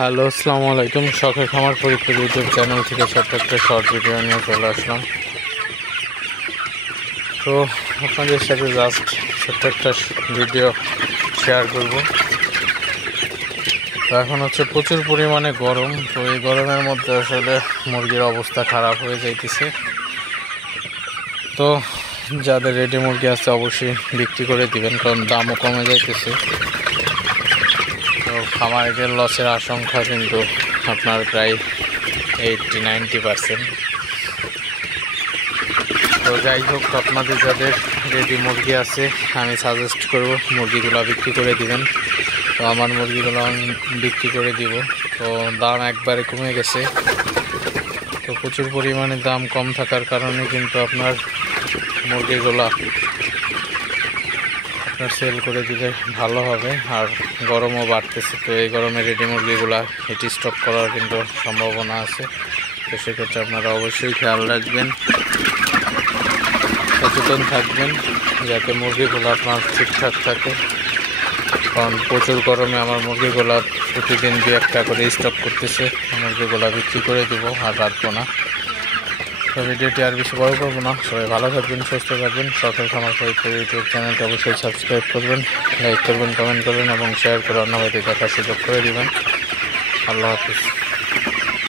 Hello, আসসালামু আলাইকুম। শখের খামার ফরিদপুর ইউটিউব চ্যানেল থেকে ছোট্ট একটা শর্ট ভিডিও নিয়ে চলে আসলাম। তো আপনাদের সাথে জাস্ট ছোট্ট একটা ভিডিও শেয়ার করব। তো এখন হচ্ছে প্রচুর পরিমাণে গরম। তো এই গরমের মধ্যে আসলে মুরগির অবস্থা খারাপ হয়ে যাইতেছে। তো যাদের রেডি মুরগি আছে অবশ্যই বিক্রি করে দিবেন, কারণ দামও কমে যাইতেছে। তো খামারিদের লসের আশঙ্কা কিন্তু আপনার প্রায় 80-90%। তো যাই হোক, আপনাদের যাদের রেডি মুরগি আছে আমি সাজেস্ট করব মুরগিগুলো বিক্রি করে দিবেন। তো আমার মুরগিগুলো আমি বিক্রি করে দিব। তো দাম একবারে কমে গেছে। তো প্রচুর পরিমাণে দাম কম থাকার কারণে কিন্তু আপনার মুরগিগুলো আপনার সেল করে দিলে ভালো হবে। আর গরমও বাড়তেছে, তো এই গরমে রেডি মুরগিগুলা হিট স্টক করার কিন্তু সম্ভাবনা আছে। তো সেক্ষেত্রে আপনারা অবশ্যই খেয়াল রাখবেন, সচেতন থাকবেন যাতে মুরগিগুলো আপনার ঠিকঠাক থাকে। কারণ প্রচুর গরমে আমার মুরগিগুলা প্রতিদিন 2-1টা করে স্টক করতেছে। মুরগিগুলা বিক্রি করে দিব, আর রাখবো না। তো ভিডিওটি আর বেশি বড় করবো না। সবাই ভালো থাকবেন, সুস্থ থাকবেন। শখের খামার ফরিদপুর ইউটিউব চ্যানেলটি অবশ্যই সাবস্ক্রাইব করবেন, লাইক করবেন, কমেন্ট করবেন এবং শেয়ার করে অন্য ভাইদের দেখার সুযোগ করে দিবেন। আল্লাহ হাফিজ।